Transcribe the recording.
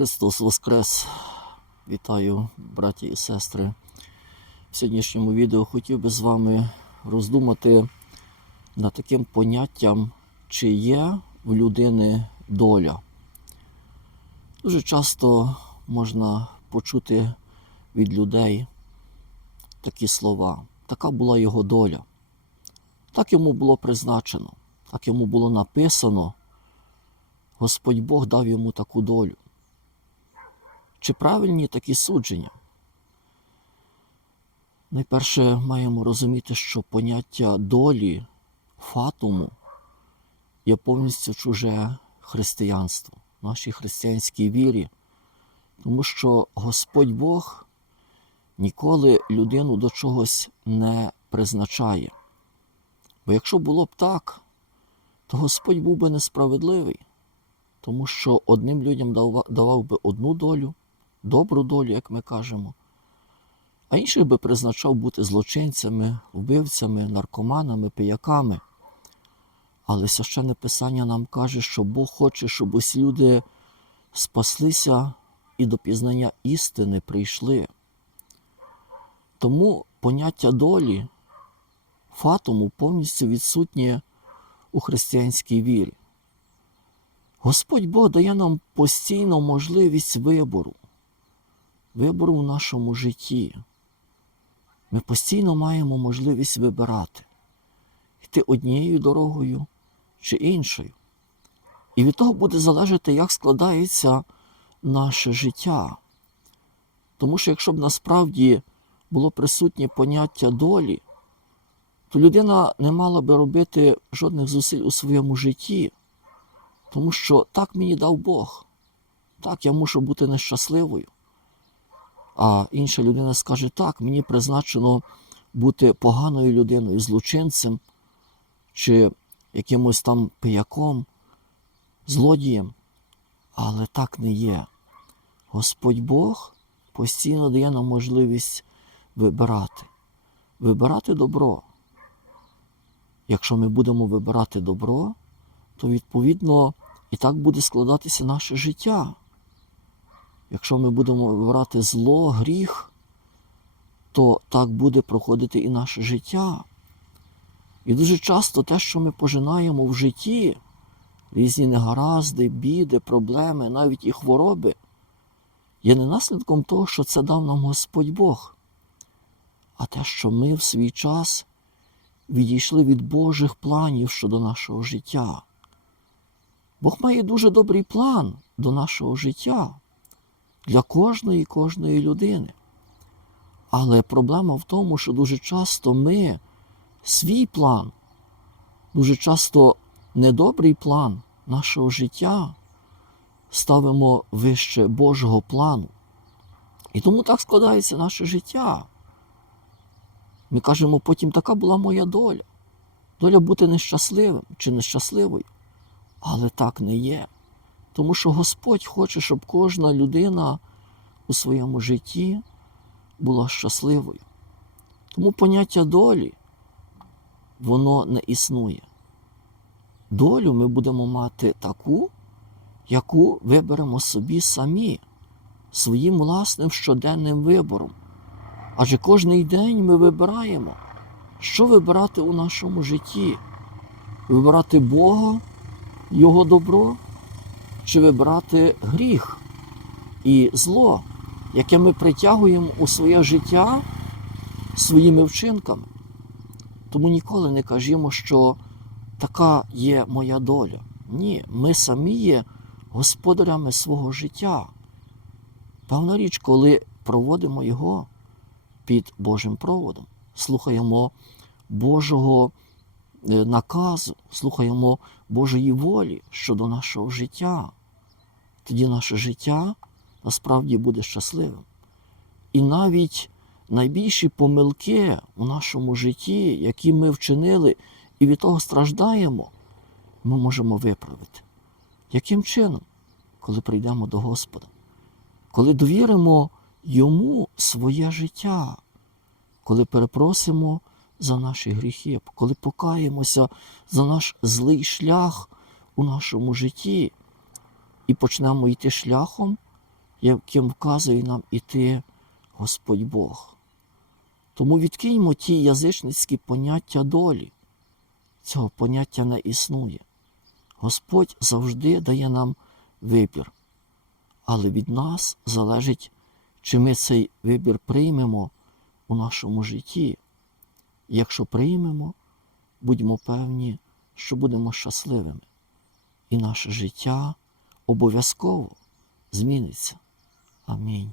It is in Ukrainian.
Христос Воскрес! Вітаю, браті і сестри. В сьогоднішньому відео хотів би з вами роздумати над таким поняттям, чи є в людини доля. Дуже часто можна почути від людей такі слова. Така була його доля. Так йому було призначено, так йому було написано. Господь Бог дав йому таку долю. Чи правильні такі судження? Найперше маємо розуміти, що поняття долі, фатуму є повністю чуже християнству, нашій християнській вірі, тому що Господь Бог ніколи людину до чогось не призначає. Бо якщо було б так, то Господь був би несправедливий, тому що одним людям давав би одну долю, добру долю, як ми кажемо, а інших би призначав бути злочинцями, вбивцями, наркоманами, пияками. Але священне Писання нам каже, що Бог хоче, щоб усі люди спаслися і до пізнання істини прийшли. Тому поняття долі, фатуму повністю відсутнє у християнській вірі. Господь Бог дає нам постійно можливість вибору, вибору в нашому житті. Ми постійно маємо можливість вибирати, йти однією дорогою чи іншою. І від того буде залежати, як складається наше життя. Тому що якщо б насправді було присутнє поняття долі, то людина не мала би робити жодних зусиль у своєму житті, тому що так мені дав Бог. Так, я мушу бути нещасливою. А інша людина скаже, так, мені призначено бути поганою людиною, злочинцем чи якимось там пияком, злодієм. Але так не є. Господь Бог постійно дає нам можливість вибирати. Вибирати добро. Якщо ми будемо вибирати добро, то відповідно і так буде складатися наше життя. Якщо ми будемо вибирати зло, гріх, то так буде проходити і наше життя. І дуже часто те, що ми пожинаємо в житті, різні негаразди, біди, проблеми, навіть і хвороби, є не наслідком того, що це дав нам Господь Бог, а те, що ми в свій час відійшли від Божих планів щодо нашого життя. Бог має дуже добрий план до нашого життя для кожної кожної людини. Але проблема в тому, що дуже часто ми свій план, дуже часто недобрий план нашого життя ставимо вище Божого плану. І тому так складається наше життя. Ми кажемо, потім така була моя доля. Доля бути нещасливим чи нещасливою. Але так не є. Тому що Господь хоче, щоб кожна людина у своєму житті була щасливою. Тому поняття долі, воно не існує. Долю ми будемо мати таку, яку виберемо собі самі, своїм власним щоденним вибором. Адже кожний день ми вибираємо, що вибирати у нашому житті. Вибирати Бога, Його добро, чи вибирати гріх і зло, яке ми притягуємо у своє життя своїми вчинками. Тому ніколи не кажімо, що така є моя доля. Ні, ми самі є господарями свого життя. Певна річ, коли проводимо його під Божим проводом, слухаємо Божого наказу, слухаємо Божої волі щодо нашого життя, тоді наше життя насправді буде щасливим. І навіть найбільші помилки у нашому житті, які ми вчинили і від того страждаємо, ми можемо виправити. Яким чином? Коли прийдемо до Господа, коли довіримо Йому своє життя, коли перепросимо за наші гріхи, коли покаємося за наш злий шлях у нашому житті і почнемо йти шляхом яким вказує нам іти Господь Бог. Тому відкиньмо ті язичницькі поняття долі. Цього поняття не існує. Господь завжди дає нам вибір. Але від нас залежить, чи ми цей вибір приймемо у нашому житті. Якщо приймемо, будьмо певні, що будемо щасливими, і наше життя обов'язково зміниться. Амінь.